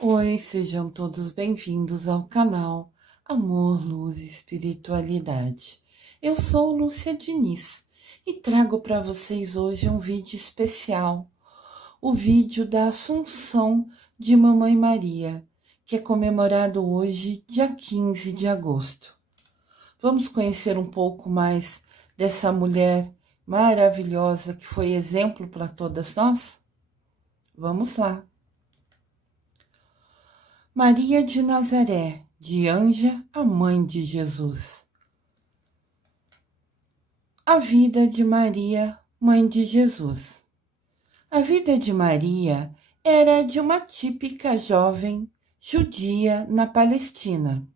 Oi, sejam todos bem-vindos ao canal Amor, Luz e Espiritualidade. Eu sou Lúcia Diniz e trago para vocês hoje um vídeo especial, o vídeo da Assunção de Mamãe Maria, que é comemorado hoje, dia 15 de agosto. Vamos conhecer um pouco mais dessa mulher maravilhosa que foi exemplo para todas nós? Vamos lá! Maria de Nazaré, de Anja, a mãe de Jesus. A vida de Maria, mãe de Jesus. A vida de Maria era de uma típica jovem judia na Palestina.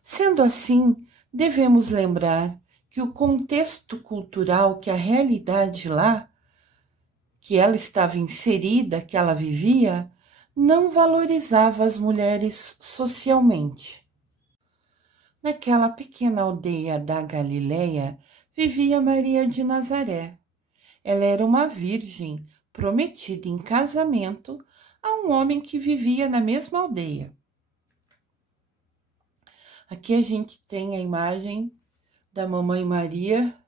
Sendo assim, devemos lembrar que o contexto cultural, que a realidade lá, que ela estava inserida, que ela vivia, não valorizava as mulheres socialmente. Naquela pequena aldeia da Galileia vivia Maria de Nazaré. Ela era uma virgem prometida em casamento a um homem que vivia na mesma aldeia. Aqui a gente tem a imagem da Mamãe Maria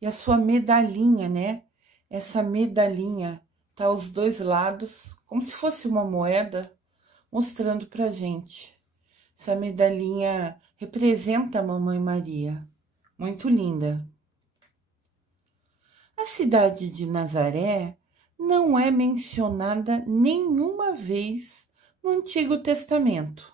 e a sua medalhinha, né? Essa medalhinha tá aos dois lados, como se fosse uma moeda, mostrando pra gente. Essa medalhinha representa a Mamãe Maria, muito linda. A cidade de Nazaré não é mencionada nenhuma vez no Antigo Testamento,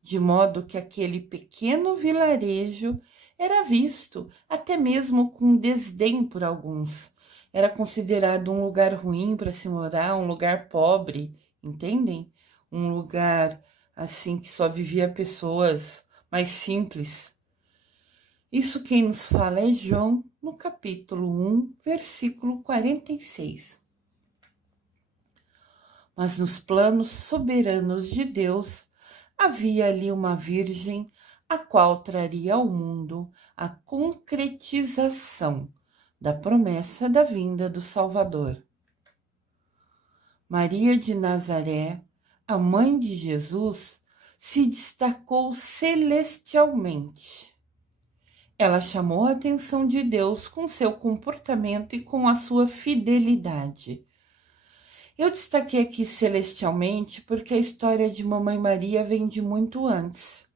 de modo que aquele pequeno vilarejo era visto até mesmo com desdém por alguns. Era considerado um lugar ruim para se morar, um lugar pobre, entendem? Um lugar assim que só vivia pessoas mais simples. Isso quem nos fala é João, no capítulo 1, versículo 46. Mas nos planos soberanos de Deus, havia ali uma virgem, a qual traria ao mundo a concretização da promessa da vinda do Salvador. Maria de Nazaré, a mãe de Jesus, se destacou celestialmente. Ela chamou a atenção de Deus com seu comportamento e com a sua fidelidade. Eu destaquei aqui celestialmente porque a história de Mamãe Maria vem de muito antes.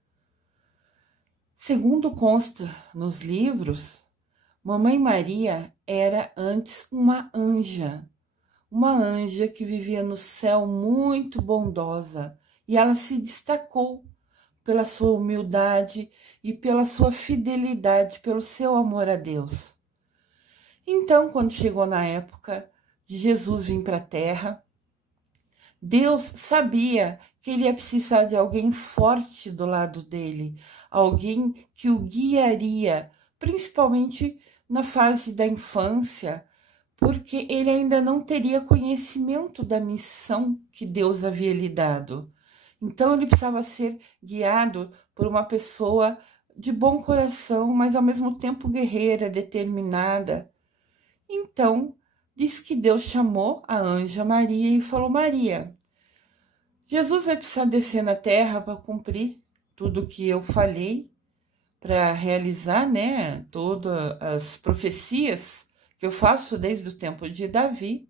Segundo consta nos livros, Mamãe Maria era antes uma anja que vivia no céu muito bondosa, e ela se destacou pela sua humildade e pela sua fidelidade, pelo seu amor a Deus. Então, quando chegou na época de Jesus vir para a terra, Deus sabia que ele ia precisar de alguém forte do lado dele, alguém que o guiaria, principalmente na fase da infância, porque ele ainda não teria conhecimento da missão que Deus havia lhe dado. Então ele precisava ser guiado por uma pessoa de bom coração, mas ao mesmo tempo guerreira, determinada. Então, diz que Deus chamou a anja Maria e falou: Maria, Jesus vai precisar descer na terra para cumprir tudo o que eu falei, para realizar, né, todas as profecias que eu faço desde o tempo de Davi.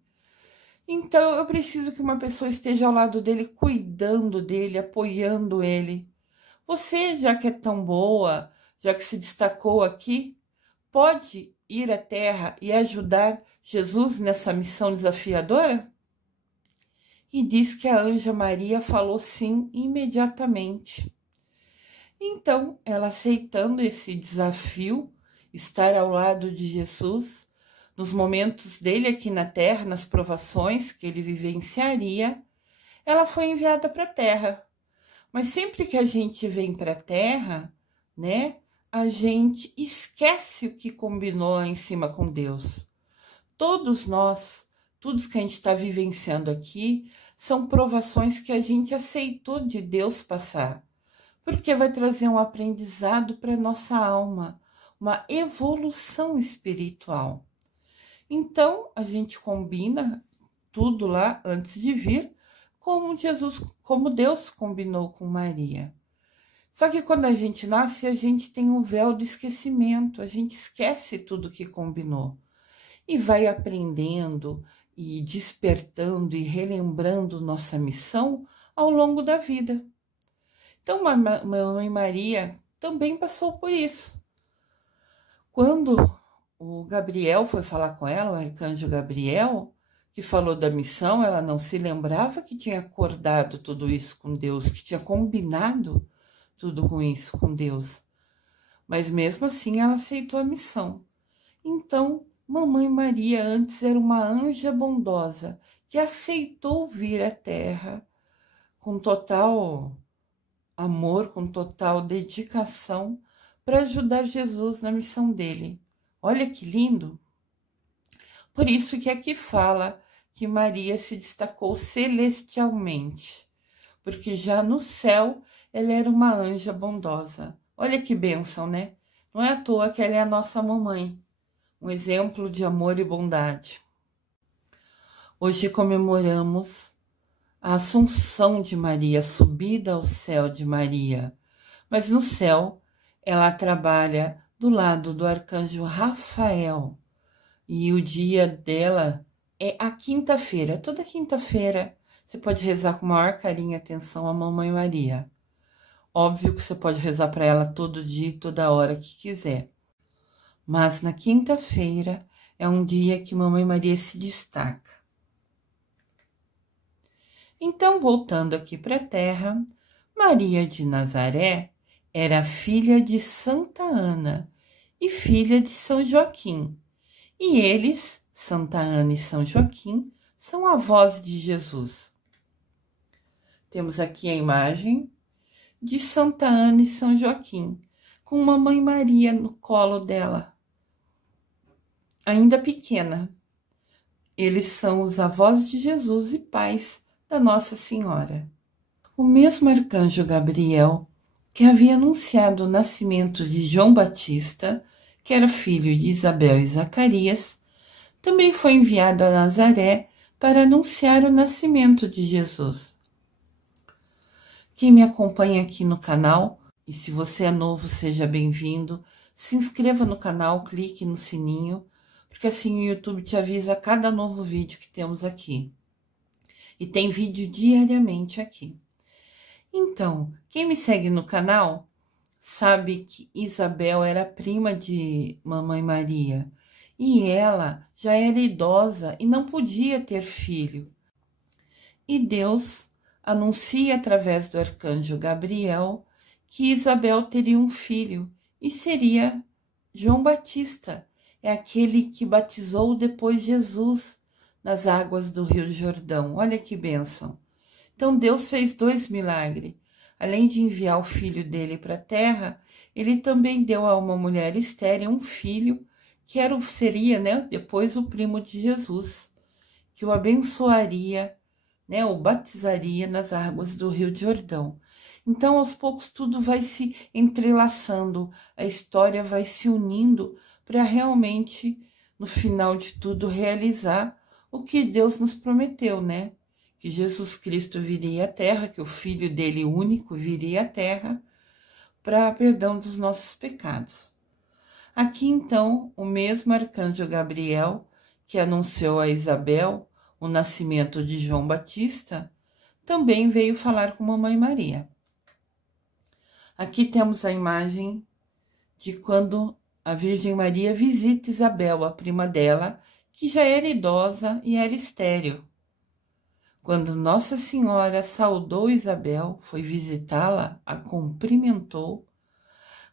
Então, eu preciso que uma pessoa esteja ao lado dele, cuidando dele, apoiando ele. Você, já que é tão boa, já que se destacou aqui, pode ir à terra e ajudar Jesus nessa missão desafiadora? E diz que a anja Maria falou sim imediatamente. Então, ela aceitando esse desafio, estar ao lado de Jesus, nos momentos dele aqui na terra, nas provações que ele vivenciaria, ela foi enviada para a terra. Mas sempre que a gente vem para a terra, né, a gente esquece o que combinou lá em cima com Deus. Todos nós, tudo que a gente está vivenciando aqui, são provações que a gente aceitou de Deus passar, porque vai trazer um aprendizado para nossa alma, uma evolução espiritual. Então, a gente combina tudo lá antes de vir como Deus combinou com Maria. Só que quando a gente nasce, a gente tem um véu do esquecimento, a gente esquece tudo que combinou e vai aprendendo e despertando e relembrando nossa missão ao longo da vida. Então, Mamãe Maria também passou por isso. Quando o Gabriel foi falar com ela, o arcanjo Gabriel, que falou da missão, ela não se lembrava que tinha acordado tudo isso com Deus, que tinha combinado tudo com isso com Deus. Mas mesmo assim ela aceitou a missão. Então, Mamãe Maria antes era uma anja bondosa que aceitou vir à Terra com total amor, com total dedicação para ajudar Jesus na missão dele. Olha que lindo! Por isso que aqui fala que Maria se destacou celestialmente, porque já no céu ela era uma anja bondosa. Olha que bênção, né? Não é à toa que ela é a nossa mamãe, um exemplo de amor e bondade. Hoje comemoramos a Assunção de Maria, a subida ao céu de Maria. Mas no céu ela trabalha do lado do arcanjo Rafael. E o dia dela é a quinta-feira. Toda quinta-feira você pode rezar com maior carinho e atenção a Mamãe Maria. Óbvio que você pode rezar para ela todo dia e toda hora que quiser. Mas na quinta-feira é um dia que Mamãe Maria se destaca. Então, voltando aqui para a Terra, Maria de Nazaré era filha de Santa Ana e filha de São Joaquim. E eles, Santa Ana e São Joaquim, são avós de Jesus. Temos aqui a imagem de Santa Ana e São Joaquim, com Mamãe Maria no colo dela, ainda pequena. Eles são os avós de Jesus e pais da Nossa Senhora. O mesmo arcanjo Gabriel, que havia anunciado o nascimento de João Batista, que era filho de Isabel e Zacarias, também foi enviado a Nazaré para anunciar o nascimento de Jesus. Quem me acompanha aqui no canal, e se você é novo, seja bem-vindo, se inscreva no canal, clique no sininho, porque assim o YouTube te avisa a cada novo vídeo que temos aqui. E tem vídeo diariamente aqui. Então, quem me segue no canal sabe que Isabel era prima de Mamãe Maria e ela já era idosa e não podia ter filho. E Deus anuncia através do arcanjo Gabriel que Isabel teria um filho e seria João Batista, é aquele que batizou depois Jesus nas águas do Rio Jordão. Olha que bênção! Então Deus fez 2 milagres. Além de enviar o filho dele para a terra, ele também deu a uma mulher estéril um filho que seria, né, depois o primo de Jesus, que o abençoaria, né, o batizaria nas águas do Rio Jordão. Então, aos poucos, tudo vai se entrelaçando, a história vai se unindo para realmente, no final de tudo, realizar o que Deus nos prometeu, né? Que Jesus Cristo viria à Terra, que o Filho dele único viria à Terra para perdão dos nossos pecados. Aqui, então, o mesmo arcanjo Gabriel, que anunciou a Isabel o nascimento de João Batista, também veio falar com Mamãe Maria. Aqui temos a imagem de quando a Virgem Maria visita Isabel, a prima dela, que já era idosa e era estéril. Quando Nossa Senhora saudou Isabel, foi visitá-la, a cumprimentou,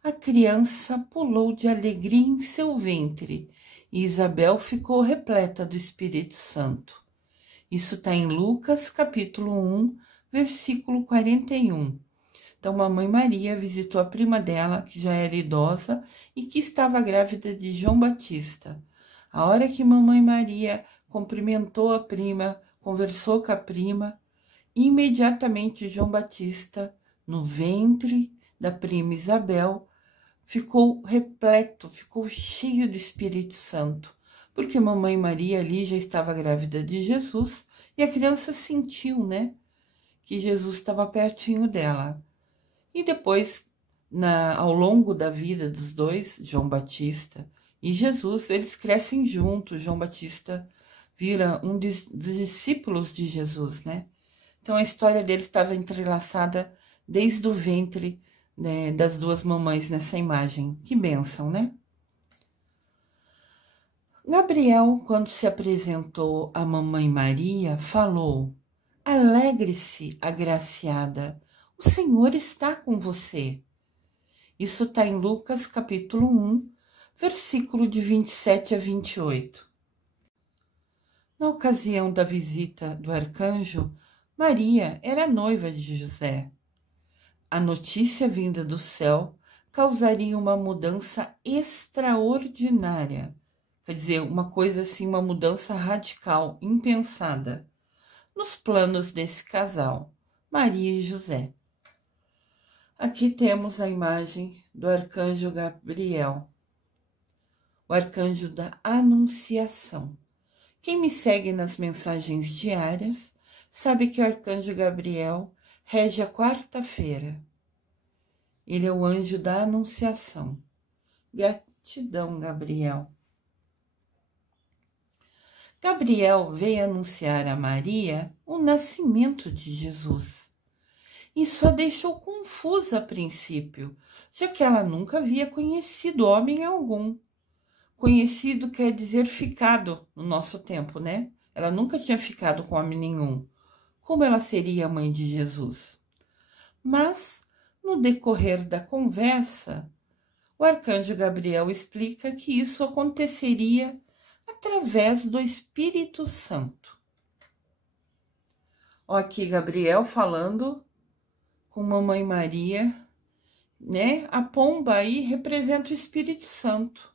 a criança pulou de alegria em seu ventre e Isabel ficou repleta do Espírito Santo. Isso está em Lucas, capítulo 1, versículo 41. Então, Mamãe Maria visitou a prima dela, que já era idosa e que estava grávida de João Batista. A hora que Mamãe Maria cumprimentou a prima, conversou com a prima, imediatamente João Batista, no ventre da prima Isabel, ficou repleto, ficou cheio do Espírito Santo, porque Mamãe Maria ali já estava grávida de Jesus e a criança sentiu, né? que Jesus estava pertinho dela. E depois, ao longo da vida dos dois, João Batista e Jesus, eles crescem juntos. João Batista vira um dos discípulos de Jesus, né? Então a história deles estava entrelaçada desde o ventre, né, das duas mamães nessa imagem. Que bênção, né? Gabriel, quando se apresentou à mamãe Maria, falou: "Alegre-se, agraciada, o Senhor está com você." Isso está em Lucas capítulo 1, versículo de 27 a 28. Na ocasião da visita do arcanjo, Maria era noiva de José. A notícia vinda do céu causaria uma mudança extraordinária. Quer dizer, uma coisa assim, uma mudança radical, impensada, nos planos desse casal, Maria e José. Aqui temos a imagem do arcanjo Gabriel, o arcanjo da Anunciação. Quem me segue nas mensagens diárias sabe que o arcanjo Gabriel rege a quarta-feira. Ele é o anjo da Anunciação. Gratidão, Gabriel. Gabriel veio anunciar a Maria o nascimento de Jesus. Isso a deixou confusa a princípio, já que ela nunca havia conhecido homem algum. Conhecido quer dizer ficado no nosso tempo, né? Ela nunca tinha ficado com homem nenhum. Como ela seria a mãe de Jesus? Mas, no decorrer da conversa, o arcanjo Gabriel explica que isso aconteceria através do Espírito Santo. Ó, aqui Gabriel falando com mamãe Maria, né? A pomba aí representa o Espírito Santo.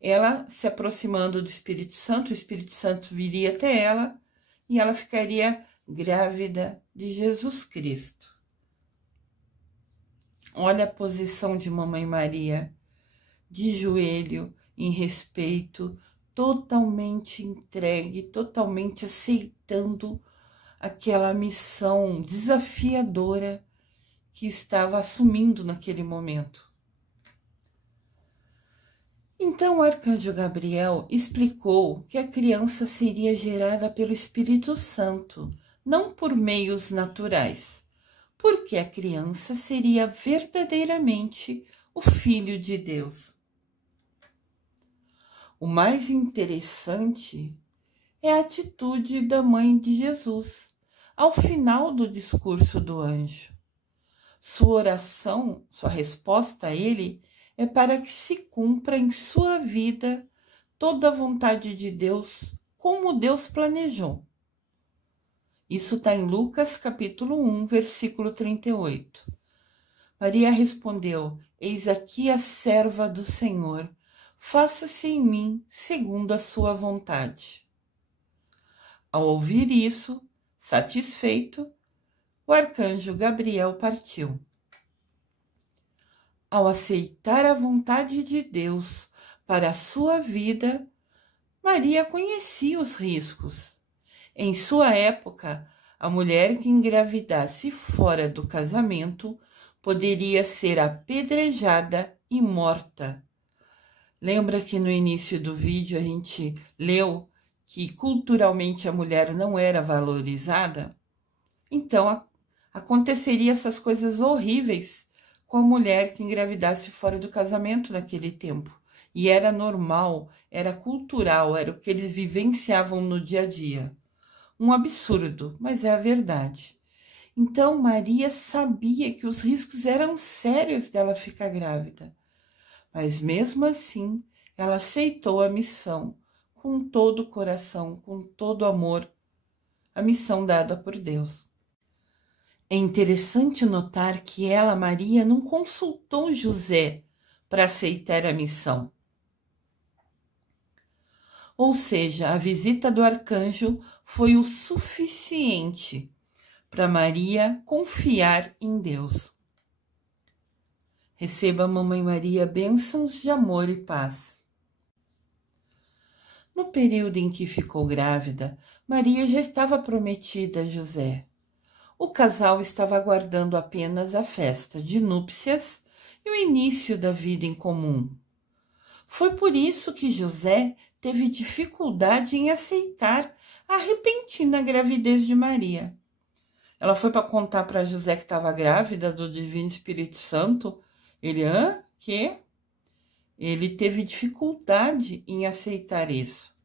Ela se aproximando do Espírito Santo, o Espírito Santo viria até ela e ela ficaria grávida de Jesus Cristo. Olha a posição de mamãe Maria, de joelho, em respeito, totalmente entregue, totalmente aceitando aquela missão desafiadora que estava assumindo naquele momento. Então o arcanjo Gabriel explicou que a criança seria gerada pelo Espírito Santo, não por meios naturais, porque a criança seria verdadeiramente o Filho de Deus. O mais interessante é a atitude da mãe de Jesus, ao final do discurso do anjo. Sua oração, sua resposta a ele, é para que se cumpra em sua vida toda a vontade de Deus, como Deus planejou. Isso está em Lucas capítulo 1, versículo 38. Maria respondeu: "Eis aqui a serva do Senhor, faça-se em mim segundo a sua vontade." Ao ouvir isso, satisfeito, o arcanjo Gabriel partiu. Ao aceitar a vontade de Deus para a sua vida, Maria conhecia os riscos. Em sua época, a mulher que engravidasse fora do casamento poderia ser apedrejada e morta. Lembra que no início do vídeo a gente leu que culturalmente a mulher não era valorizada? Então, aconteceria essas coisas horríveis com a mulher que engravidasse fora do casamento naquele tempo. E era normal, era cultural, era o que eles vivenciavam no dia a dia. Um absurdo, mas é a verdade. Então, Maria sabia que os riscos eram sérios dela ficar grávida. Mas mesmo assim, ela aceitou a missão com todo o coração, com todo o amor, a missão dada por Deus. É interessante notar que ela, Maria, não consultou José para aceitar a missão. Ou seja, a visita do arcanjo foi o suficiente para Maria confiar em Deus. Receba, mamãe Maria, bênçãos de amor e paz. No período em que ficou grávida, Maria já estava prometida a José. O casal estava aguardando apenas a festa de núpcias e o início da vida em comum. Foi por isso que José teve dificuldade em aceitar a repentina gravidez de Maria. Ela foi para contar para José que estava grávida do Divino Espírito Santo. Ele, quê? Ele teve dificuldade em aceitar isso.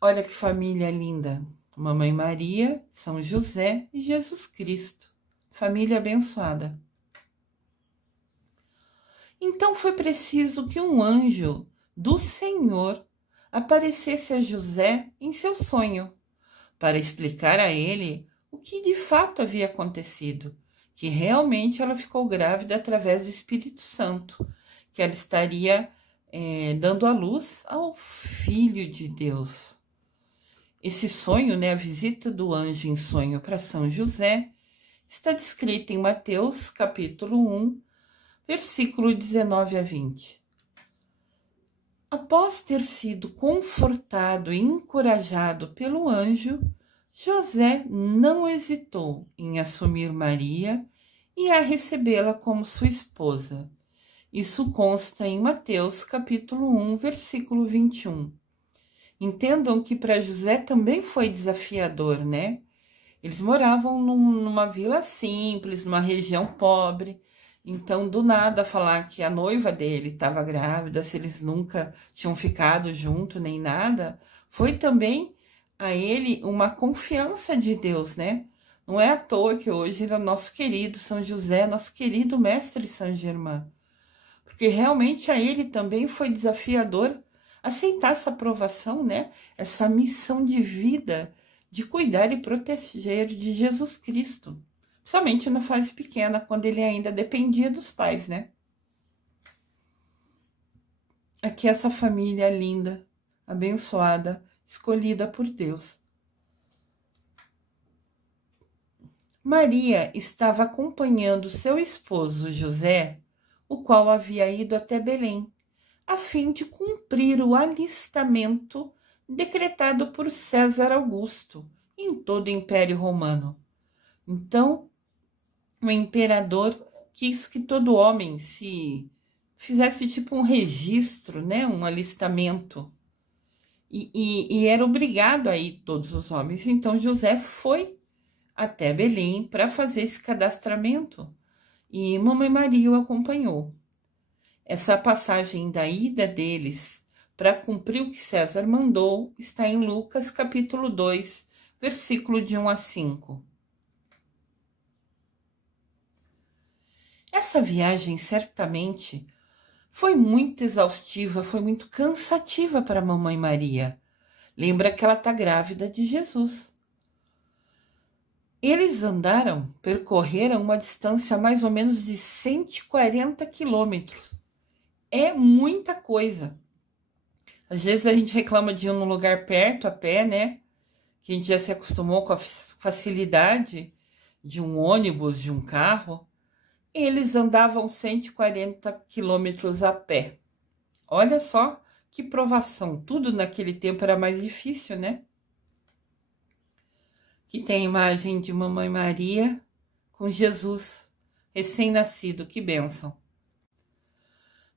Olha que família linda. Mamãe Maria, São José e Jesus Cristo. Família abençoada. Então foi preciso que um anjo do Senhor aparecesse a José em seu sonho, para explicar a ele o que de fato havia acontecido, que realmente ela ficou grávida através do Espírito Santo, que ela estaria dando à luz ao Filho de Deus. Esse sonho, a visita do anjo em sonho para São José, está descrita em Mateus, capítulo 1, versículo 19 a 20. Após ter sido confortado e encorajado pelo anjo, José não hesitou em assumir Maria e a recebê-la como sua esposa. Isso consta em Mateus, capítulo 1, versículo 21. Entendam que para José também foi desafiador, né? Eles moravam numa vila simples, numa região pobre. Então, do nada, falar que a noiva dele estava grávida, se eles nunca tinham ficado junto nem nada, foi também a ele uma confiança de Deus, né? Não é à toa que hoje ele é o nosso querido São José, nosso querido mestre São Germain. Porque realmente a ele também foi desafiador aceitar essa aprovação, né? Essa missão de vida, de cuidar e proteger de Jesus Cristo. Somente na fase pequena, quando ele ainda dependia dos pais, né? Aqui essa família linda, abençoada, escolhida por Deus. Maria estava acompanhando seu esposo José, o qual havia ido até Belém, a fim de cumprir o alistamento decretado por César Augusto em todo o Império Romano. Então, o imperador quis que todo homem se fizesse tipo um registro, né, um alistamento. E era obrigado a ir todos os homens. Então José foi até Belém para fazer esse cadastramento e Mamãe Maria o acompanhou. Essa passagem da ida deles para cumprir o que César mandou está em Lucas capítulo 2, versículo de 1 a 5. Essa viagem certamente foi muito exaustiva, foi muito cansativa para a Mamãe Maria. Lembra que ela está grávida de Jesus. Eles percorreram uma distância mais ou menos de 140 quilômetros. É muita coisa. Às vezes a gente reclama de ir num lugar perto, a pé, né? Que a gente já se acostumou com a facilidade de um ônibus, de um carro. Eles andavam 140 quilômetros a pé. Olha só que provação. Tudo naquele tempo era mais difícil, né? Aqui tem a imagem de Mamãe Maria com Jesus recém-nascido. Que bênção.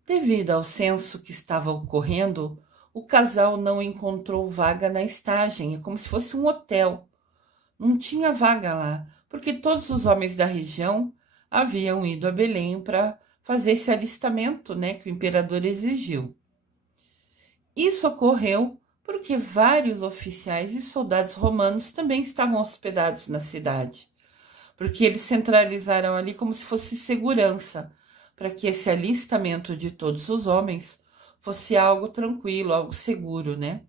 Devido ao censo que estava ocorrendo, o casal não encontrou vaga na estagem. É como se fosse um hotel. Não tinha vaga lá, porque todos os homens da região haviam ido a Belém para fazer esse alistamento, né, que o imperador exigiu. Isso ocorreu porque vários oficiais e soldados romanos também estavam hospedados na cidade, porque eles centralizaram ali como se fosse segurança, para que esse alistamento de todos os homens fosse algo tranquilo, algo seguro, né?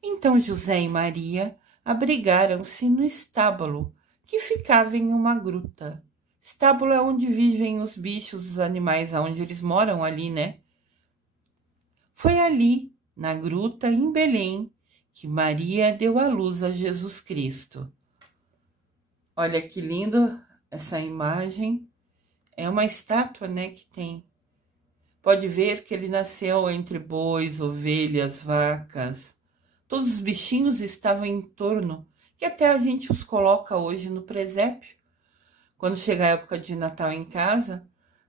Então José e Maria abrigaram-se no estábulo, que ficava em uma gruta. Estábulo é onde vivem os bichos, os animais, aonde eles moram ali, né? Foi ali, na gruta em Belém, que Maria deu à luz a Jesus Cristo. Olha que lindo essa imagem. É uma estátua, né, que tem. Pode ver que ele nasceu entre bois, ovelhas, vacas, todos os bichinhos estavam em torno, que até a gente os coloca hoje no presépio. Quando chega a época de Natal em casa,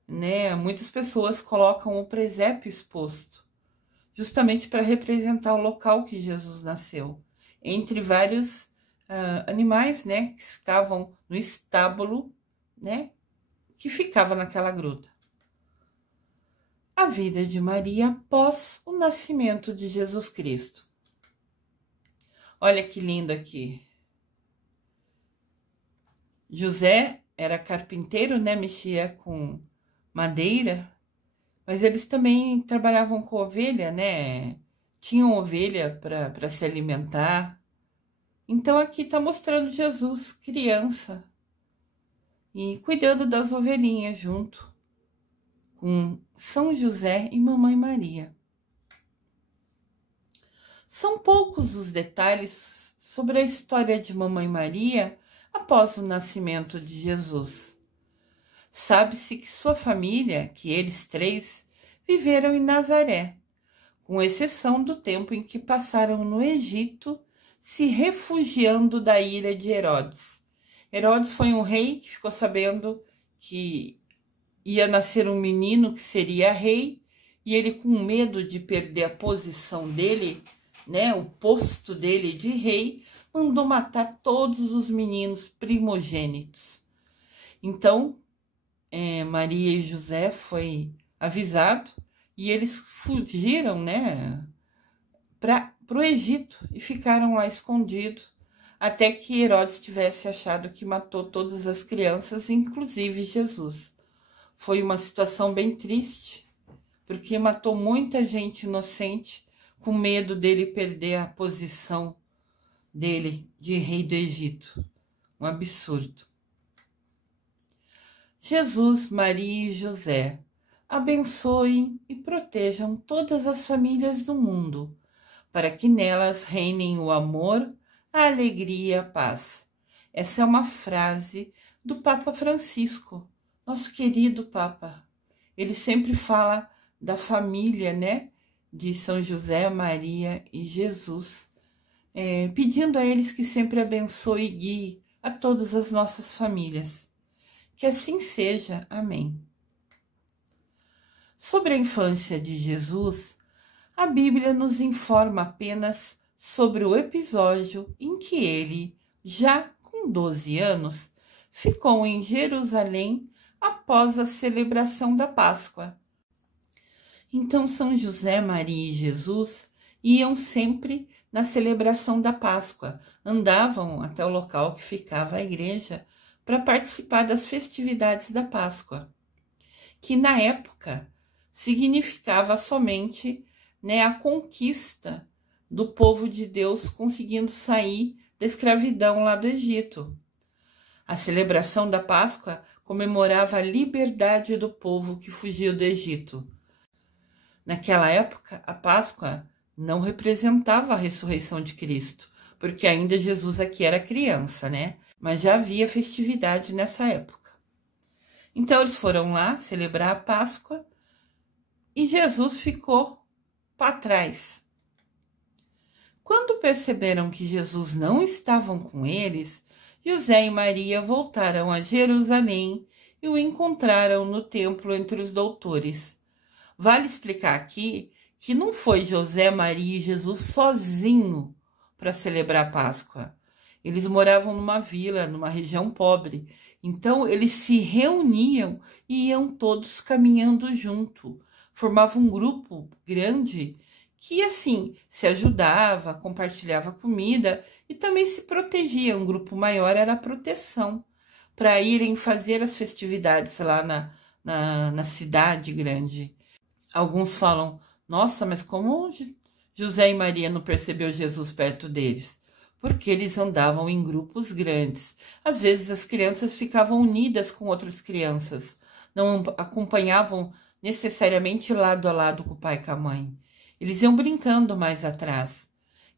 né, muitas pessoas colocam o presépio exposto, justamente para representar o local que Jesus nasceu, entre vários animais, né, que estavam no estábulo, né, que ficava naquela gruta. A vida de Maria após o nascimento de Jesus Cristo. Olha que lindo aqui. José era carpinteiro, né, mexia com madeira, mas eles também trabalhavam com ovelha, né? Tinham ovelha para se alimentar. Então aqui está mostrando Jesus, criança, e cuidando das ovelhinhas junto com São José e Mamãe Maria. São poucos os detalhes sobre a história de Mamãe Maria após o nascimento de Jesus. Sabe-se que sua família, que eles três, viveram em Nazaré, com exceção do tempo em que passaram no Egito, se refugiando da ira de Herodes. Herodes foi um rei que ficou sabendo que ia nascer um menino que seria rei, e ele, com medo de perder a posição dele, né, o posto dele de rei, mandou matar todos os meninos primogênitos. Então, Maria e José foi avisado e eles fugiram, né, para o Egito e ficaram lá escondidos até que Herodes tivesse achado que matou todas as crianças, inclusive Jesus. Foi uma situação bem triste, porque matou muita gente inocente com medo dele perder a posição dele de rei do Egito. Um absurdo. Jesus, Maria e José, abençoem e protejam todas as famílias do mundo, para que nelas reinem o amor, a alegria e a paz. Essa é uma frase do Papa Francisco, nosso querido Papa. Ele sempre fala da família, né, de São José, Maria e Jesus, pedindo a eles que sempre abençoe e guie a todas as nossas famílias. Que assim seja. Amém. Sobre a infância de Jesus, a Bíblia nos informa apenas sobre o episódio em que ele, já com 12 anos, ficou em Jerusalém após a celebração da Páscoa. Então São José, Maria e Jesus iam sempre na celebração da Páscoa, andavam até o local que ficava a igreja para participar das festividades da Páscoa, que na época significava somente, né, a conquista do povo de Deus conseguindo sair da escravidão lá do Egito. A celebração da Páscoa comemorava a liberdade do povo que fugiu do Egito. Naquela época, a Páscoa não representava a ressurreição de Cristo, porque ainda Jesus aqui era criança, né? Mas já havia festividade nessa época. Então eles foram lá celebrar a Páscoa e Jesus ficou para trás. Quando perceberam que Jesus não estava com eles, José e Maria voltaram a Jerusalém e o encontraram no templo entre os doutores. Vale explicar aqui que não foi José, Maria e Jesus sozinho para celebrar a Páscoa. Eles moravam numa vila, numa região pobre. Então, eles se reuniam e iam todos caminhando junto. Formavam um grupo grande que, assim, se ajudava, compartilhava comida e também se protegia. Um grupo maior era a proteção, para irem fazer as festividades lá na cidade grande. Alguns falam, nossa, mas como José e Maria não percebeu Jesus perto deles? Porque eles andavam em grupos grandes. Às vezes as crianças ficavam unidas com outras crianças, não acompanhavam necessariamente lado a lado com o pai e com a mãe. Eles iam brincando mais atrás.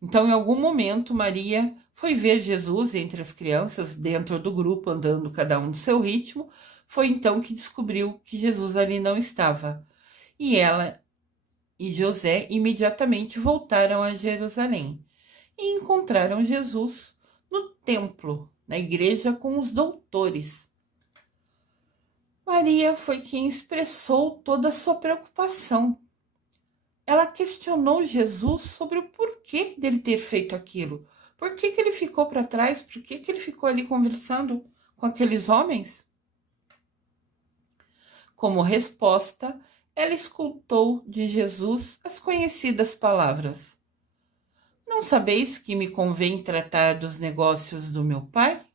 Então, em algum momento, Maria foi ver Jesus entre as crianças, dentro do grupo, andando cada um do seu ritmo. Foi então que descobriu que Jesus ali não estava. E ela e José imediatamente voltaram a Jerusalém. e encontraram Jesus no templo, na igreja com os doutores. Maria foi quem expressou toda a sua preocupação. Ela questionou Jesus sobre o porquê dele ter feito aquilo. Por que ele ficou para trás? Por que ele ficou ali conversando com aqueles homens? Como resposta, ela escutou de Jesus as conhecidas palavras: Não sabeis que me convém tratar dos negócios do meu Pai?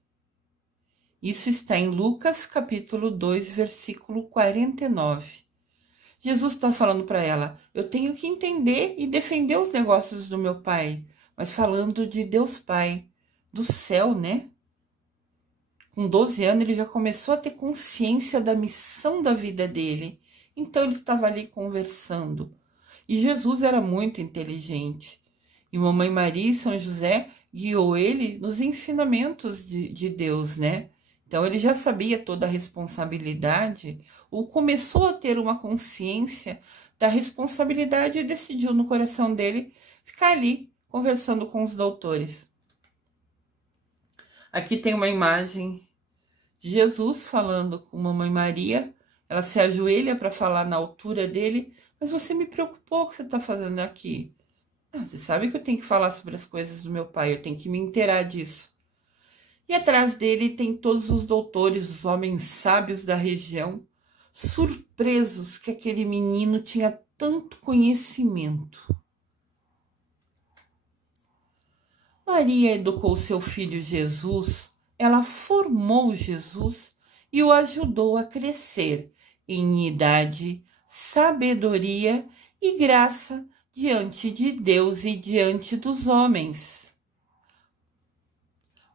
Isso está em Lucas capítulo 2, versículo 49. Jesus está falando para ela: eu tenho que entender e defender os negócios do meu Pai, mas falando de Deus Pai, do céu, né? Com 12 anos ele já começou a ter consciência da missão da vida dele, então ele estava ali conversando. E Jesus era muito inteligente, e Mamãe Maria e São José guiou ele nos ensinamentos de Deus, né? Então ele já sabia toda a responsabilidade, ou começou a ter uma consciência da responsabilidade e decidiu no coração dele ficar ali conversando com os doutores. Aqui tem uma imagem de Jesus falando com Mamãe Maria. Ela se ajoelha para falar na altura dele. Mas você me preocupou, o que você está fazendo aqui? Você sabe que eu tenho que falar sobre as coisas do meu Pai, eu tenho que me inteirar disso. E atrás dele tem todos os doutores, os homens sábios da região, surpresos que aquele menino tinha tanto conhecimento. Maria educou seu filho Jesus, ela formou Jesus e o ajudou a crescer em idade, sabedoria e graça diante de Deus e diante dos homens.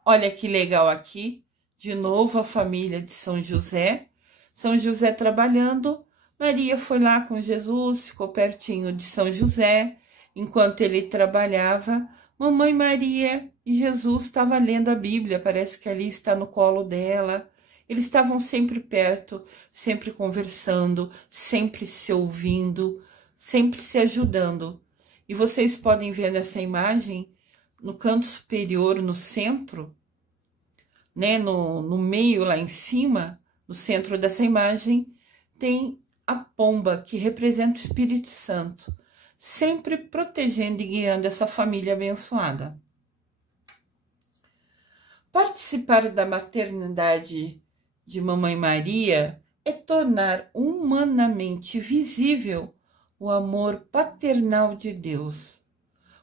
Olha que legal aqui, de novo a família de São José. São José trabalhando, Maria foi lá com Jesus, ficou pertinho de São José. Enquanto ele trabalhava, Mamãe Maria e Jesus estavam lendo a Bíblia, parece que ali está no colo dela. Eles estavam sempre perto, sempre conversando, sempre se ouvindo, sempre se ajudando. E vocês podem ver nessa imagem, no canto superior, no centro, né, no meio lá em cima, no centro dessa imagem, tem a pomba que representa o Espírito Santo, sempre protegendo e guiando essa família abençoada. Participar da maternidade de Mamãe Maria é tornar humanamente visível o amor paternal de Deus,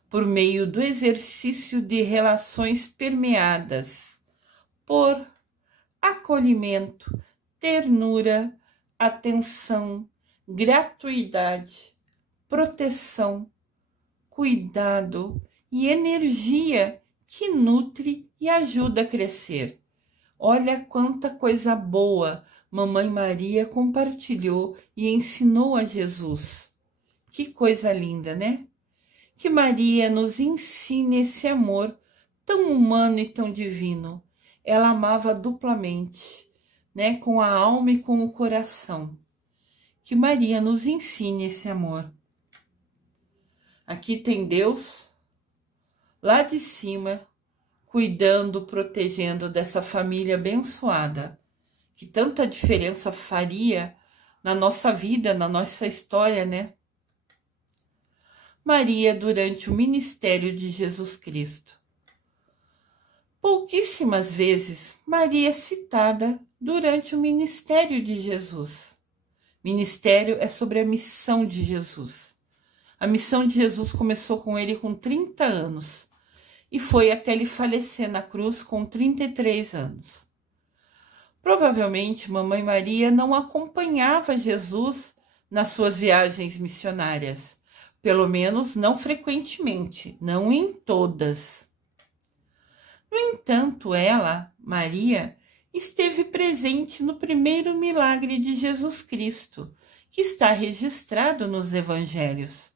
por meio do exercício de relações permeadas por acolhimento, ternura, atenção, gratuidade, proteção, cuidado e energia que nutre e ajuda a crescer. Olha quanta coisa boa Mamãe Maria compartilhou e ensinou a Jesus. Que coisa linda, né? Que Maria nos ensine esse amor tão humano e tão divino. Ela amava duplamente, né? Com a alma e com o coração. Que Maria nos ensine esse amor. Aqui tem Deus, lá de cima, cuidando, protegendo dessa família abençoada, que tanta diferença faria na nossa vida, na nossa história, né? Maria durante o ministério de Jesus Cristo. Pouquíssimas vezes Maria é citada durante o ministério de Jesus. Ministério é sobre a missão de Jesus. A missão de Jesus começou com ele com 30 anos e foi até ele falecer na cruz com 33 anos. Provavelmente, Mamãe Maria não acompanhava Jesus nas suas viagens missionárias, pelo menos não frequentemente, não em todas. No entanto, ela, Maria, esteve presente no primeiro milagre de Jesus Cristo, que está registrado nos evangelhos,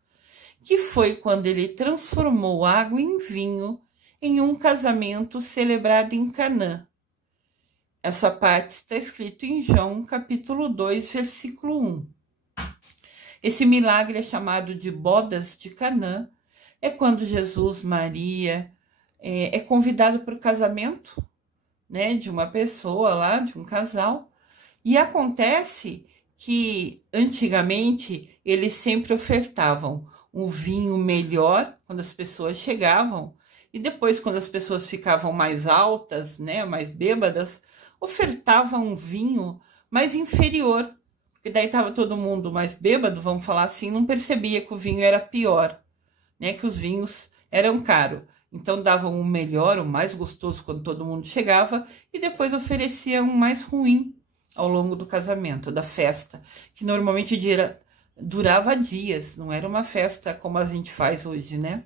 que foi quando ele transformou água em vinho em um casamento celebrado em Canaã. Essa parte está escrito em João, capítulo 2, versículo 1. Esse milagre é chamado de Bodas de Canaã. É quando Jesus, Maria, é convidado para o casamento, né, de uma pessoa lá, de um casal. E acontece que antigamente eles sempre ofertavam um vinho melhor quando as pessoas chegavam, e depois, quando as pessoas ficavam mais altas, né, mais bêbadas, ofertavam um vinho mais inferior, porque daí estava todo mundo mais bêbado, vamos falar assim, não percebia que o vinho era pior, né, que os vinhos eram caros. Então davam o melhor, o mais gostoso quando todo mundo chegava, e depois ofereciam um mais ruim ao longo do casamento, da festa, que normalmente durava dias, não era uma festa como a gente faz hoje, né?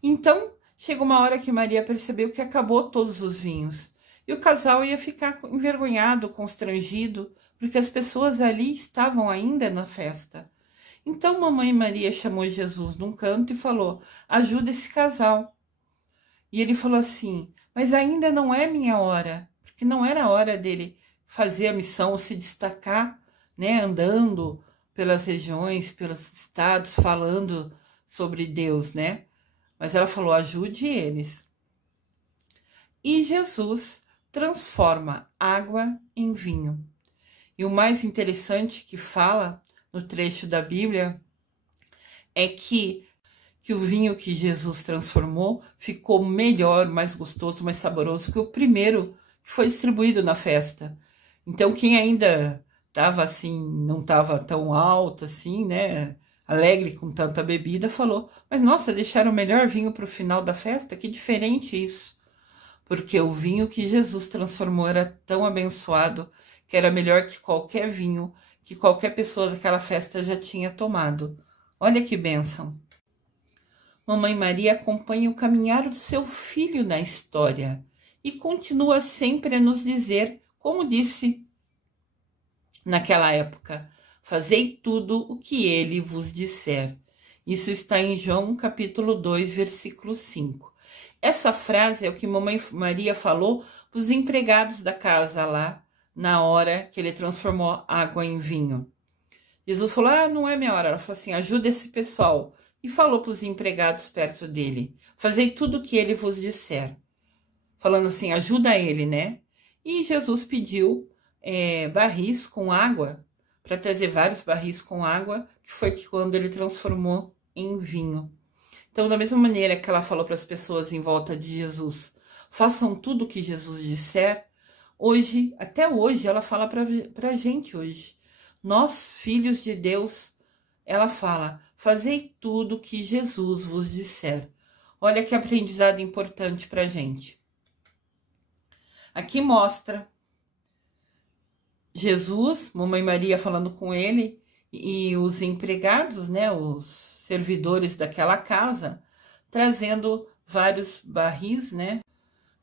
Então, chegou uma hora que Maria percebeu que acabou todos os vinhos, e o casal ia ficar envergonhado, constrangido, porque as pessoas ali estavam ainda na festa. Então, mamãe Maria chamou Jesus num canto e falou: ajuda esse casal. E ele falou assim: mas ainda não é minha hora, porque não era a hora dele fazer a missão ou se destacar, né, andando pelas regiões, pelos estados, falando sobre Deus, né? Mas ela falou: ajude eles. E Jesus transforma água em vinho. E o mais interessante que fala no trecho da Bíblia é que o vinho que Jesus transformou ficou melhor, mais gostoso, mais saboroso que o primeiro que foi distribuído na festa. Então, quem ainda estava assim, não estava tão alto assim, né, alegre com tanta bebida, falou: mas nossa, deixaram o melhor vinho para o final da festa? Que diferente isso. Porque o vinho que Jesus transformou era tão abençoado que era melhor que qualquer vinho que qualquer pessoa daquela festa já tinha tomado. Olha que bênção. Mamãe Maria acompanha o caminhar do seu filho na história e continua sempre a nos dizer, como disse naquela época: fazei tudo o que ele vos disser. Isso está em João capítulo 2, versículo 5. Essa frase é o que Mamãe Maria falou para os empregados da casa lá, na hora que ele transformou água em vinho. Jesus falou: ah, não é minha hora. Ela falou assim: ajuda esse pessoal. E falou para os empregados perto dele: fazei tudo o que ele vos disser. Falando assim, ajuda ele, né? E Jesus pediu barris com água, para trazer vários barris com água, que foi quando ele transformou em vinho. Então, da mesma maneira que ela falou para as pessoas em volta de Jesus: façam tudo o que Jesus disser, hoje, até hoje, ela fala para a gente hoje. Nós, filhos de Deus, ela fala: fazei tudo o que Jesus vos disser. Olha que aprendizado importante para a gente. Aqui mostra Jesus, Mamãe Maria falando com ele, e os empregados, né, os servidores daquela casa, trazendo vários barris, né?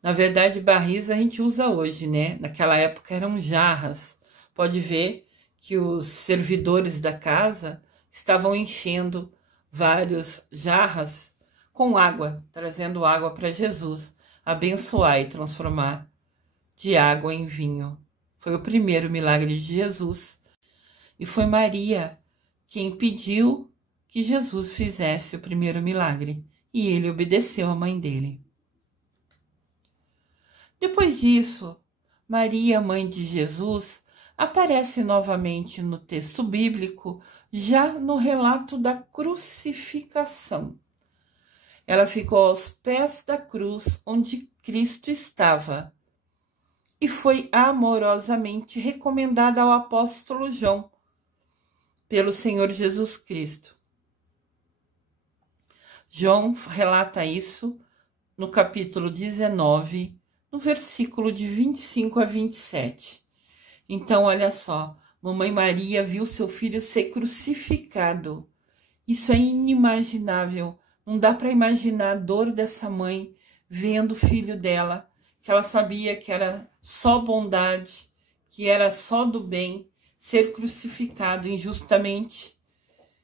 Na verdade, barris a gente usa hoje, né? Naquela época eram jarras. Pode ver que os servidores da casa estavam enchendo várias jarras com água, trazendo água para Jesus abençoar e transformar de água em vinho. Foi o primeiro milagre de Jesus. E foi Maria quem pediu que Jesus fizesse o primeiro milagre. E ele obedeceu à mãe dele. Depois disso, Maria, mãe de Jesus, aparece novamente no texto bíblico, já no relato da crucificação. Ela ficou aos pés da cruz onde Cristo estava e foi amorosamente recomendada ao apóstolo João pelo Senhor Jesus Cristo. João relata isso no capítulo 19, no versículo de 25 a 27. Então, olha só, Mamãe Maria viu seu filho ser crucificado. Isso é inimaginável. Não dá para imaginar a dor dessa mãe vendo o filho dela, que ela sabia que era só bondade, que era só do bem, ser crucificado injustamente.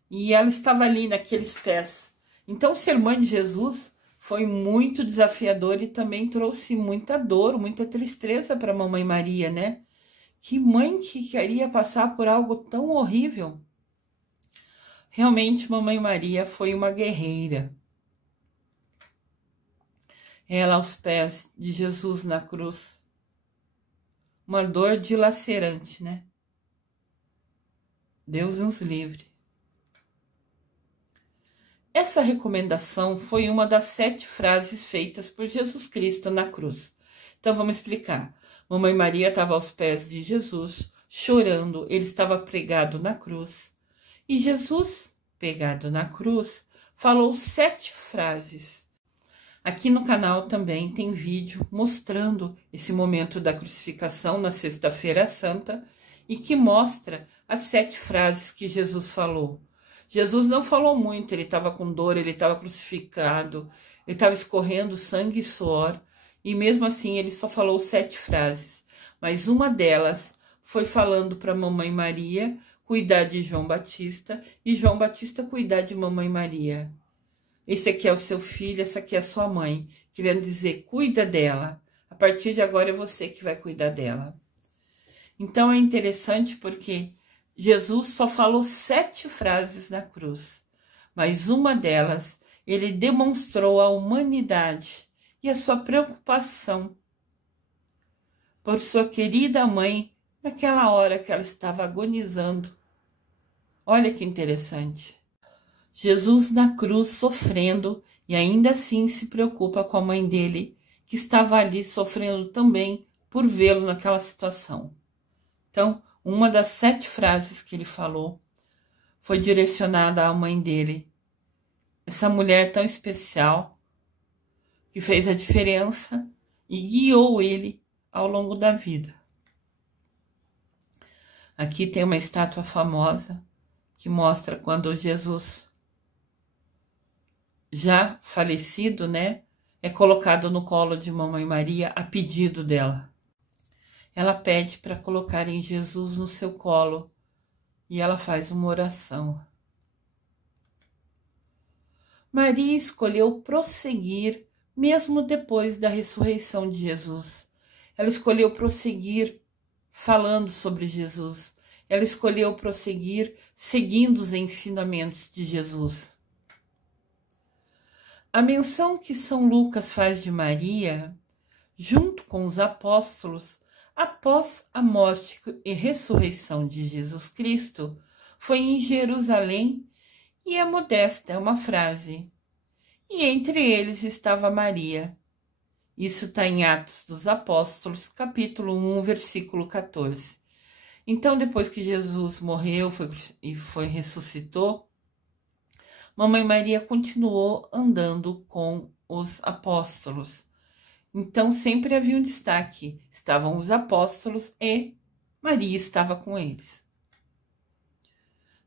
E ela estava ali naqueles pés. Então, ser mãe de Jesus foi muito desafiador e também trouxe muita dor, muita tristeza para a Mamãe Maria, né? Que mãe que queria passar por algo tão horrível? Realmente, Mamãe Maria foi uma guerreira. ela aos pés de Jesus na cruz. Uma dor dilacerante, né? Deus nos livre. Essa recomendação foi uma das 7 frases feitas por Jesus Cristo na cruz. Então vamos explicar. Mamãe Maria estava aos pés de Jesus, chorando, ele estava pregado na cruz. E Jesus, pregado na cruz, falou 7 frases. Aqui no canal também tem vídeo mostrando esse momento da crucificação na Sexta-feira Santa e que mostra as 7 frases que Jesus falou. Jesus não falou muito, ele estava com dor, ele estava crucificado, ele estava escorrendo sangue e suor, e mesmo assim ele só falou 7 frases. Mas uma delas foi falando para Mamãe Maria cuidar de João Batista e João Batista cuidar de Mamãe Maria. Esse aqui é o seu filho, essa aqui é a sua mãe, querendo dizer, cuida dela. A partir de agora é você que vai cuidar dela. Então é interessante porque Jesus só falou 7 frases na cruz, mas uma delas ele demonstrou a humanidade e a sua preocupação por sua querida mãe naquela hora que ela estava agonizando. Olha que interessante. Jesus na cruz sofrendo e ainda assim se preocupa com a mãe dele, que estava ali sofrendo também por vê-lo naquela situação. Então, uma das 7 frases que ele falou foi direcionada à mãe dele. Essa mulher tão especial que fez a diferença e guiou ele ao longo da vida. Aqui tem uma estátua famosa que mostra quando Jesus, já falecido, né, é colocado no colo de Mamãe Maria a pedido dela. Ela pede para colocarem Jesus no seu colo e ela faz uma oração. Maria escolheu prosseguir mesmo depois da ressurreição de Jesus. Ela escolheu prosseguir falando sobre Jesus. Ela escolheu prosseguir seguindo os ensinamentos de Jesus. A menção que São Lucas faz de Maria, junto com os apóstolos, após a morte e ressurreição de Jesus Cristo, foi em Jerusalém e é modesta, é uma frase. E entre eles estava Maria. Isso está em Atos dos Apóstolos, capítulo 1, versículo 14. Então, depois que Jesus morreu e ressuscitou, Mamãe Maria continuou andando com os apóstolos. Então, sempre havia um destaque. Estavam os apóstolos e Maria estava com eles.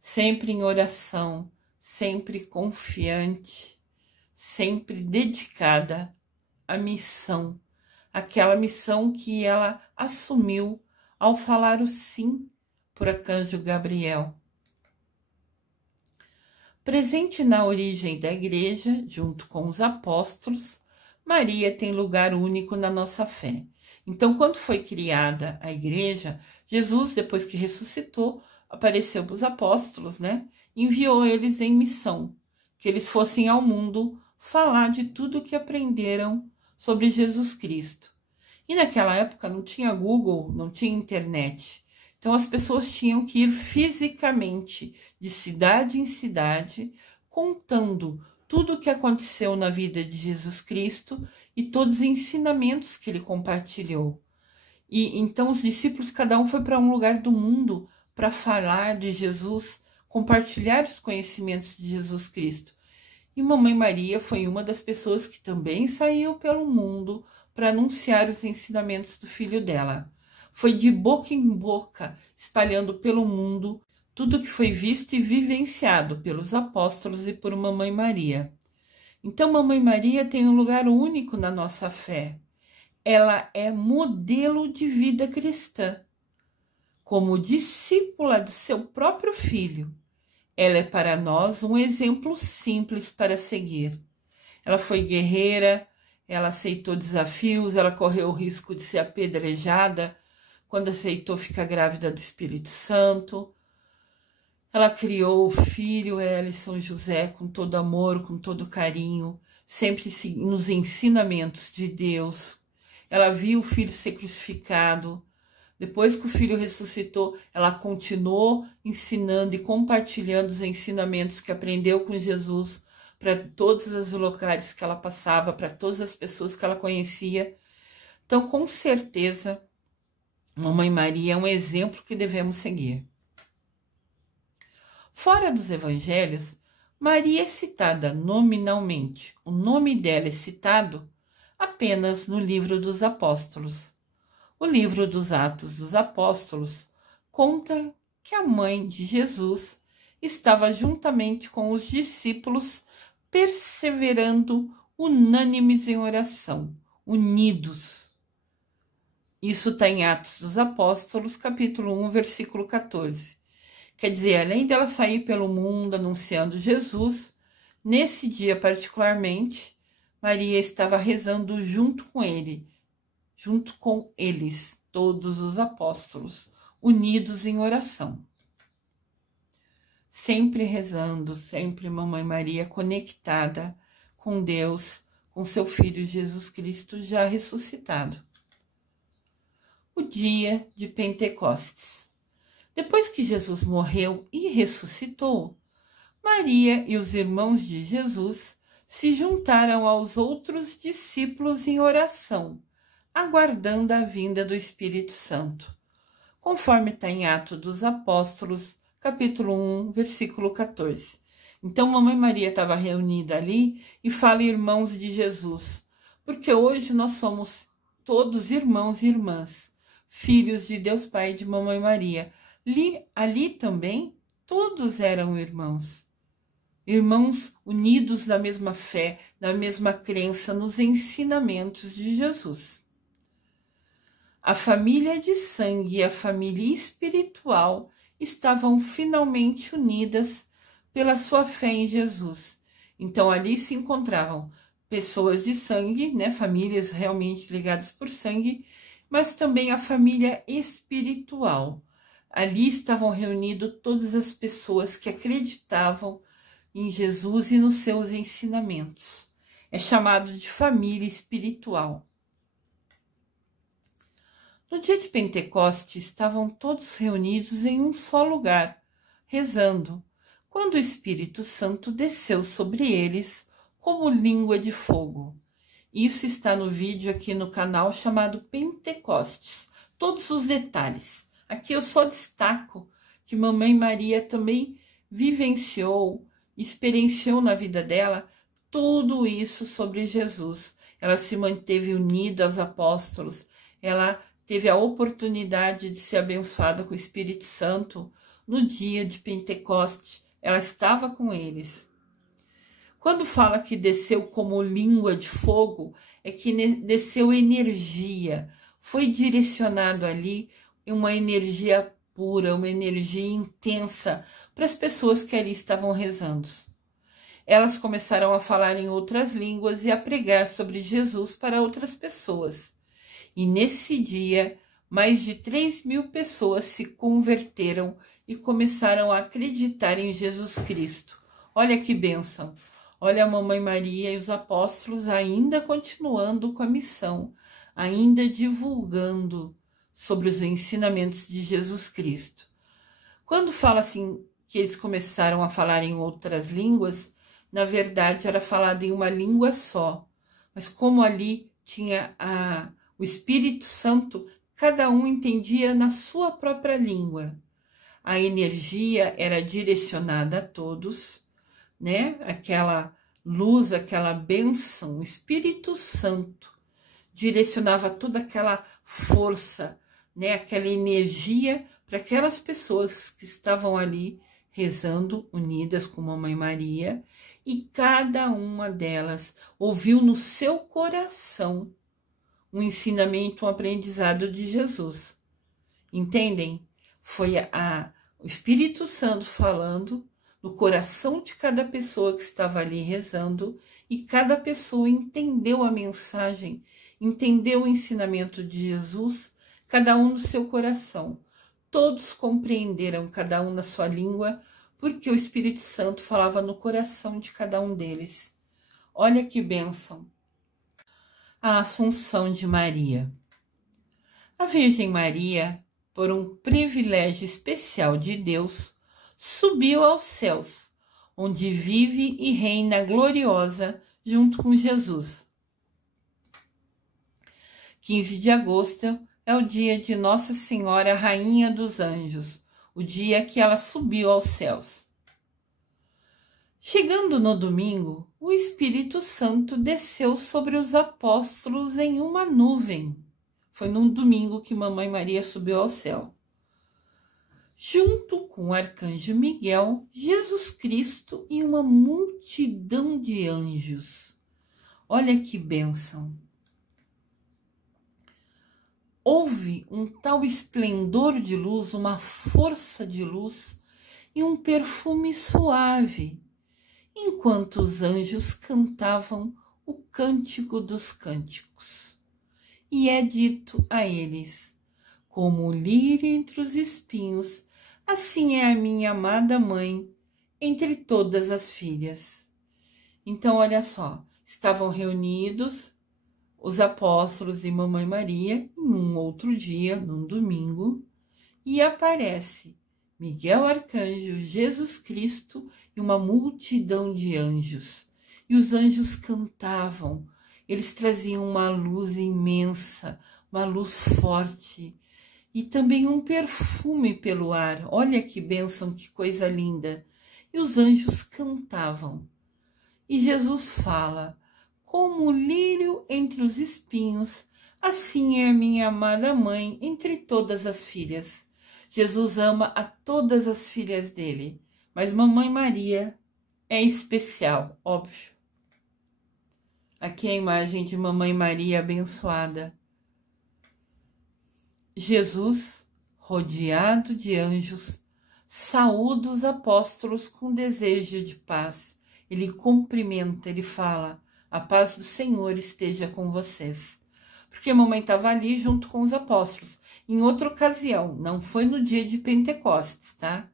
Sempre em oração, sempre confiante, sempre dedicada à missão. Aquela missão que ela assumiu ao falar o sim por arcanjo Gabriel. Presente na origem da igreja, junto com os apóstolos, Maria tem lugar único na nossa fé. Então, quando foi criada a igreja, Jesus, depois que ressuscitou, apareceu para os apóstolos, né? Enviou eles em missão, que eles fossem ao mundo falar de tudo o que aprenderam sobre Jesus Cristo. E naquela época não tinha Google, não tinha internet. Então as pessoas tinham que ir fisicamente, de cidade em cidade, contando tudo o que aconteceu na vida de Jesus Cristo e todos os ensinamentos que ele compartilhou. E então os discípulos, cada um foi para um lugar do mundo para falar de Jesus, compartilhar os conhecimentos de Jesus Cristo. E Mamãe Maria foi uma das pessoas que também saiu pelo mundo para anunciar os ensinamentos do filho dela. Foi de boca em boca, espalhando pelo mundo tudo que foi visto e vivenciado pelos apóstolos e por Mamãe Maria. Então, Mamãe Maria tem um lugar único na nossa fé. Ela é modelo de vida cristã. Como discípula do seu próprio filho, ela é para nós um exemplo simples para seguir. Ela foi guerreira, ela aceitou desafios, ela correu o risco de ser apedrejada quando aceitou ficar grávida do Espírito Santo. Ela criou o filho, ela e São José, com todo amor, com todo carinho, sempre nos ensinamentos de Deus. Ela viu o filho ser crucificado. Depois que o filho ressuscitou, ela continuou ensinando e compartilhando os ensinamentos que aprendeu com Jesus para todos os lugares que ela passava, para todas as pessoas que ela conhecia. Então, com certeza, Mamãe Maria é um exemplo que devemos seguir. Fora dos evangelhos, Maria é citada nominalmente. O nome dela é citado apenas no livro dos Apóstolos. O livro dos Atos dos Apóstolos conta que a mãe de Jesus estava juntamente com os discípulos perseverando unânimes em oração, unidos. Isso está em Atos dos Apóstolos, capítulo 1, versículo 14. Quer dizer, além dela sair pelo mundo anunciando Jesus, nesse dia particularmente, Maria estava rezando junto com eles, todos os apóstolos, unidos em oração. Sempre rezando, sempre Mamãe Maria conectada com Deus, com seu Filho Jesus Cristo já ressuscitado. O dia de Pentecostes. Depois que Jesus morreu e ressuscitou, Maria e os irmãos de Jesus se juntaram aos outros discípulos em oração, aguardando a vinda do Espírito Santo, conforme está em Atos dos Apóstolos, capítulo 1, versículo 14. Então, Mamãe Maria estava reunida ali e fala irmãos de Jesus, porque hoje nós somos todos irmãos e irmãs, filhos de Deus Pai e de Mamãe Maria. Ali também, todos eram irmãos. Irmãos unidos na mesma fé, na mesma crença, nos ensinamentos de Jesus. A família de sangue e a família espiritual estavam finalmente unidas pela sua fé em Jesus. Então ali se encontravam pessoas de sangue, né, famílias realmente ligadas por sangue, mas também a família espiritual. Ali estavam reunidas todas as pessoas que acreditavam em Jesus e nos seus ensinamentos. É chamado de família espiritual. No dia de Pentecostes, estavam todos reunidos em um só lugar, rezando, quando o Espírito Santo desceu sobre eles como língua de fogo. Isso está no vídeo aqui no canal chamado Pentecostes. Todos os detalhes. Aqui eu só destaco que Mamãe Maria também vivenciou, experienciou na vida dela tudo isso sobre Jesus. Ela se manteve unida aos apóstolos, ela teve a oportunidade de ser abençoada com o Espírito Santo no dia de Pentecostes. Ela estava com eles. Quando fala que desceu como língua de fogo, é que desceu energia. Foi direcionado ali uma energia pura, uma energia intensa para as pessoas que ali estavam rezando. Elas começaram a falar em outras línguas e a pregar sobre Jesus para outras pessoas. E nesse dia, mais de 3.000 pessoas se converteram e começaram a acreditar em Jesus Cristo. Olha que bênção! Olha a Mamãe Maria e os apóstolos ainda continuando com a missão, ainda divulgando sobre os ensinamentos de Jesus Cristo. Quando fala assim que eles começaram a falar em outras línguas, na verdade era falado em uma língua só. Mas como ali tinha o Espírito Santo, cada um entendia na sua própria língua. A energia era direcionada a todos, né? Aquela luz, aquela bênção, o Espírito Santo direcionava toda aquela força, né? Aquela energia para aquelas pessoas que estavam ali rezando, unidas com Mamãe Maria, e cada uma delas ouviu no seu coração um ensinamento, um aprendizado de Jesus. Entendem? Foi o Espírito Santo falando no coração de cada pessoa que estava ali rezando, e cada pessoa entendeu a mensagem, entendeu o ensinamento de Jesus, cada um no seu coração. Todos compreenderam, cada um na sua língua, porque o Espírito Santo falava no coração de cada um deles. Olha que bênção! A Assunção de Maria. A Virgem Maria, por um privilégio especial de Deus, subiu aos céus, onde vive e reina gloriosa junto com Jesus. 15 de agosto é o dia de Nossa Senhora Rainha dos Anjos, o dia que ela subiu aos céus. Chegando no domingo, o Espírito Santo desceu sobre os apóstolos em uma nuvem. Foi num domingo que Mamãe Maria subiu ao céu. Junto com o arcanjo Miguel, Jesus Cristo e uma multidão de anjos. Olha que bênção! Houve um tal esplendor de luz, uma força de luz e um perfume suave, enquanto os anjos cantavam o cântico dos cânticos. E é dito a eles: como o lírio entre os espinhos, assim é a minha amada mãe entre todas as filhas. Então, olha só, estavam reunidos os apóstolos e Mamãe Maria em um outro dia, num domingo, e aparece Miguel Arcanjo, Jesus Cristo e uma multidão de anjos. E os anjos cantavam, eles traziam uma luz imensa, uma luz forte e também um perfume pelo ar. Olha que bênção, que coisa linda! E os anjos cantavam. E Jesus fala: como o lírio entre os espinhos, assim é a minha amada mãe entre todas as filhas. Jesus ama a todas as filhas dele, mas Mamãe Maria é especial, óbvio. Aqui é a imagem de Mamãe Maria abençoada. Jesus, rodeado de anjos, saúda os apóstolos com desejo de paz. Ele cumprimenta, ele fala: a paz do Senhor esteja com vocês. Porque a mamãe estava ali junto com os apóstolos. Em outra ocasião, não foi no dia de Pentecostes, tá?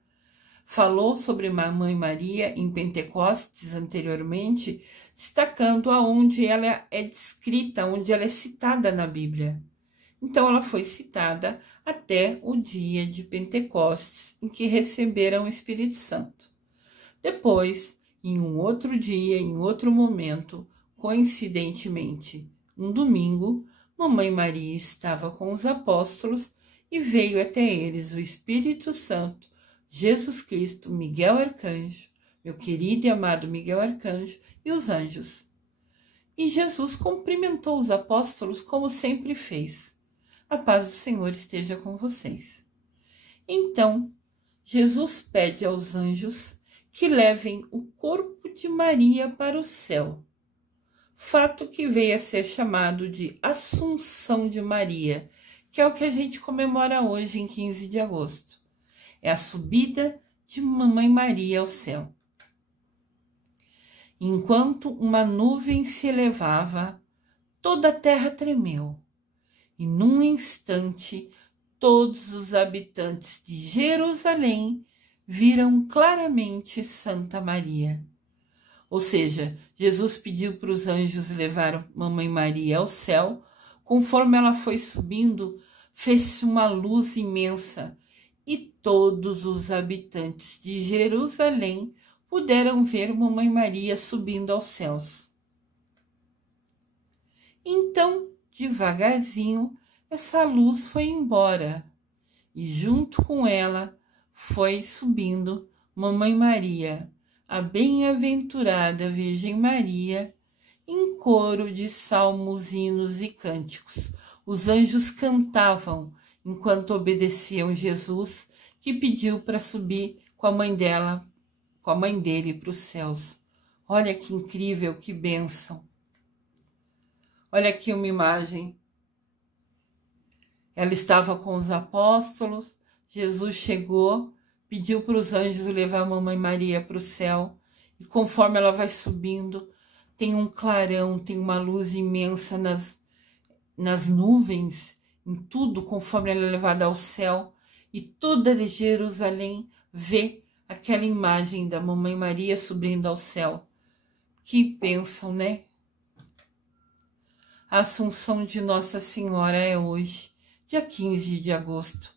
Falou sobre Mamãe Maria em Pentecostes anteriormente, destacando aonde ela é descrita, onde ela é citada na Bíblia. Então, ela foi citada até o dia de Pentecostes, em que receberam o Espírito Santo. Depois, em um outro dia, em outro momento, coincidentemente, um domingo, Mamãe Maria estava com os apóstolos e veio até eles o Espírito Santo, Jesus Cristo, Miguel Arcanjo, meu querido e amado Miguel Arcanjo, e os anjos. E Jesus cumprimentou os apóstolos como sempre fez: a paz do Senhor esteja com vocês. Então, Jesus pede aos anjos que levem o corpo de Maria para o céu, fato que veio a ser chamado de Assunção de Maria, que é o que a gente comemora hoje em 15 de agosto. É a subida de Mamãe Maria ao céu. Enquanto uma nuvem se elevava, toda a terra tremeu, e num instante todos os habitantes de Jerusalém viram claramente Santa Maria. Ou seja, Jesus pediu para os anjos levar Mamãe Maria ao céu. Conforme ela foi subindo, fez-se uma luz imensa e todos os habitantes de Jerusalém puderam ver Mamãe Maria subindo aos céus. Então, devagarzinho, essa luz foi embora e junto com ela foi subindo Mamãe Maria, a bem-aventurada Virgem Maria, em coro de salmos, hinos e cânticos. Os anjos cantavam enquanto obedeciam Jesus, que pediu para subir com a mãe dela, com a mãe dele para os céus. Olha que incrível, que bênção. Olha aqui uma imagem. Ela estava com os apóstolos, Jesus chegou, pediu para os anjos levar a Mamãe Maria para o céu, e conforme ela vai subindo, tem um clarão, tem uma luz imensa nas nuvens, em tudo, conforme ela é levada ao céu, e toda Jerusalém vê aquela imagem da Mamãe Maria subindo ao céu, Que bênção, né? A Assunção de Nossa Senhora é hoje, dia 15 de agosto,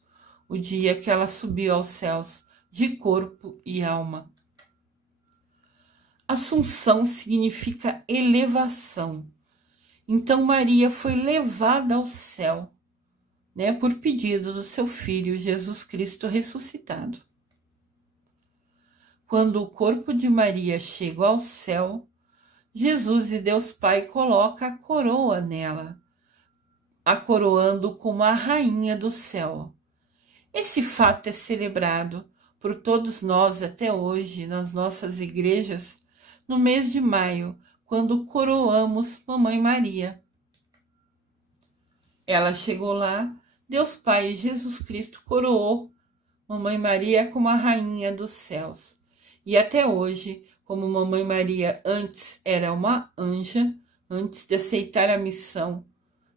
o dia que ela subiu aos céus de corpo e alma. Assunção significa elevação. Então Maria foi levada ao céu, né, por pedido do seu filho Jesus Cristo ressuscitado. Quando o corpo de Maria chega ao céu, Jesus e Deus Pai coloca a coroa nela, a coroando como a rainha do céu. Esse fato é celebrado por todos nós até hoje nas nossas igrejas no mês de maio, quando coroamos Mamãe Maria. Ela chegou lá, Deus Pai e Jesus Cristo coroou Mamãe Maria como a rainha dos céus. E até hoje, como Mamãe Maria antes era uma anja, antes de aceitar a missão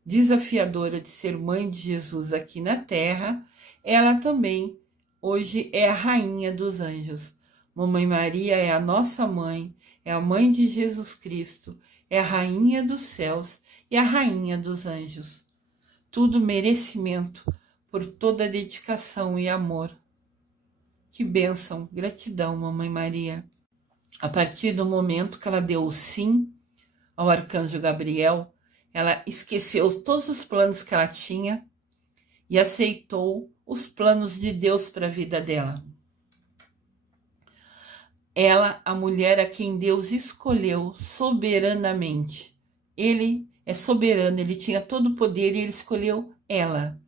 desafiadora de ser mãe de Jesus aqui na terra, ela também hoje é a rainha dos anjos. Mamãe Maria é a nossa mãe, é a mãe de Jesus Cristo, é a rainha dos céus e a rainha dos anjos. Tudo merecimento por toda a dedicação e amor. Que bênção, gratidão, Mamãe Maria. A partir do momento que ela deu o sim ao arcanjo Gabriel, ela esqueceu todos os planos que ela tinha e aceitou os planos de Deus para a vida dela. Ela, a mulher a quem Deus escolheu soberanamente. Ele é soberano, ele tinha todo o poder e ele escolheu ela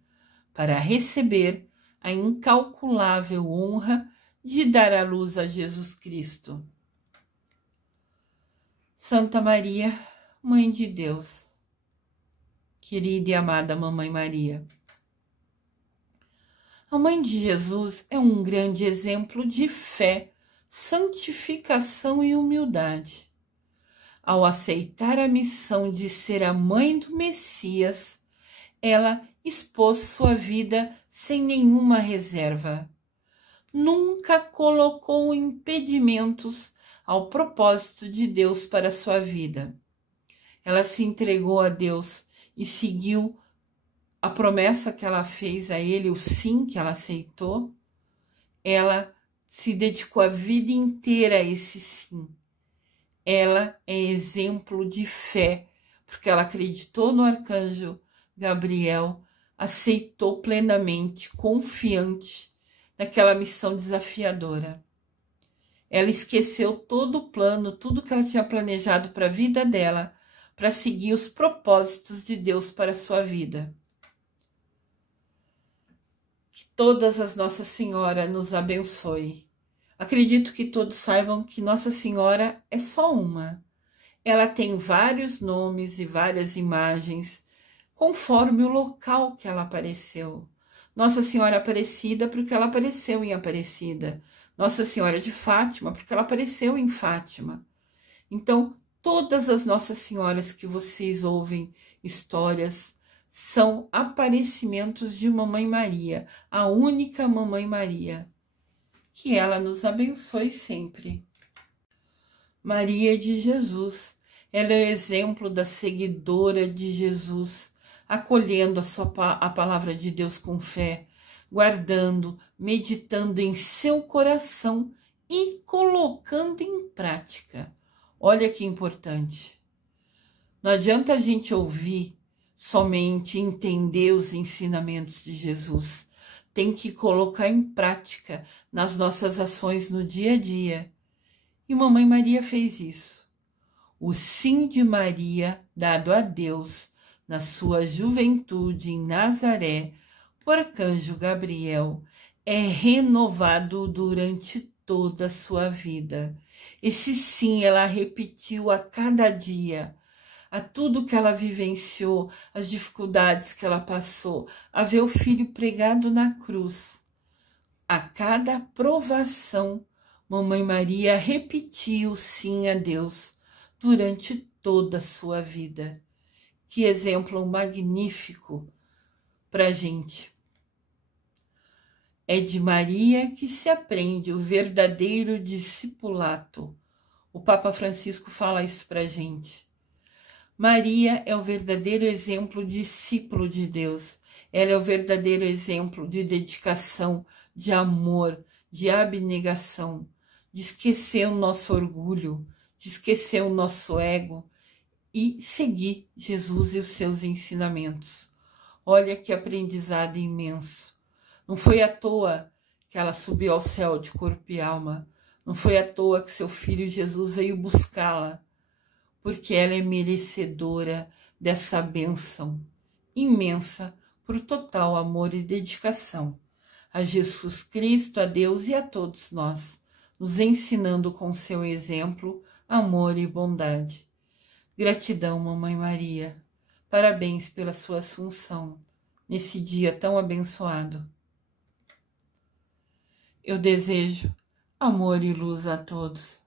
para receber a incalculável honra de dar à luz a Jesus Cristo. Santa Maria, Mãe de Deus, querida e amada Mamãe Maria. A Mãe de Jesus é um grande exemplo de fé, santificação e humildade. Ao aceitar a missão de ser a mãe do Messias, ela expôs sua vida sem nenhuma reserva. Nunca colocou impedimentos ao propósito de Deus para sua vida. Ela se entregou a Deus e seguiu a promessa que ela fez a ele, o sim que ela aceitou. Ela se dedicou a vida inteira a esse sim. Ela é exemplo de fé, porque ela acreditou no arcanjo Gabriel, aceitou plenamente, confiante naquela missão desafiadora. Ela esqueceu todo o plano, tudo que ela tinha planejado para a vida dela, para seguir os propósitos de Deus para a sua vida. Que todas as Nossa Senhora nos abençoe. Acredito que todos saibam que Nossa Senhora é só uma. Ela tem vários nomes e várias imagens, conforme o local que ela apareceu. Nossa Senhora Aparecida, porque ela apareceu em Aparecida. Nossa Senhora de Fátima, porque ela apareceu em Fátima. Então, todas as Nossas Senhoras que vocês ouvem histórias são aparecimentos de Mamãe Maria, a única Mamãe Maria. Que ela nos abençoe sempre. Maria de Jesus, ela é o exemplo da seguidora de Jesus, acolhendo a palavra de Deus com fé, guardando, meditando em seu coração e colocando em prática. Olha que importante. Não adianta a gente ouvir somente, entender os ensinamentos de Jesus. Tem que colocar em prática nas nossas ações no dia a dia. E Mamãe Maria fez isso. O sim de Maria, dado a Deus na sua juventude em Nazaré, por arcanjo Gabriel, é renovado durante toda a sua vida. Esse sim ela repetiu a cada dia, a tudo que ela vivenciou, as dificuldades que ela passou, a ver o filho pregado na cruz. A cada provação, Mamãe Maria repetiu sim a Deus durante toda a sua vida. Que exemplo magnífico para a gente. É de Maria que se aprende o verdadeiro discipulato, O Papa Francisco fala isso para a gente. Maria é o verdadeiro exemplo discípulo de Deus. Ela é o verdadeiro exemplo de dedicação, de amor, de abnegação, de esquecer o nosso orgulho, de esquecer o nosso ego e seguir Jesus e os seus ensinamentos. Olha que aprendizado imenso. Não foi à toa que ela subiu ao céu de corpo e alma. Não foi à toa que seu filho Jesus veio buscá-la, porque ela é merecedora dessa bênção imensa por total amor e dedicação a Jesus Cristo, a Deus e a todos nós, nos ensinando com seu exemplo, amor e bondade. Gratidão, Mamãe Maria. Parabéns pela sua assunção, nesse dia tão abençoado. Eu desejo amor e luz a todos.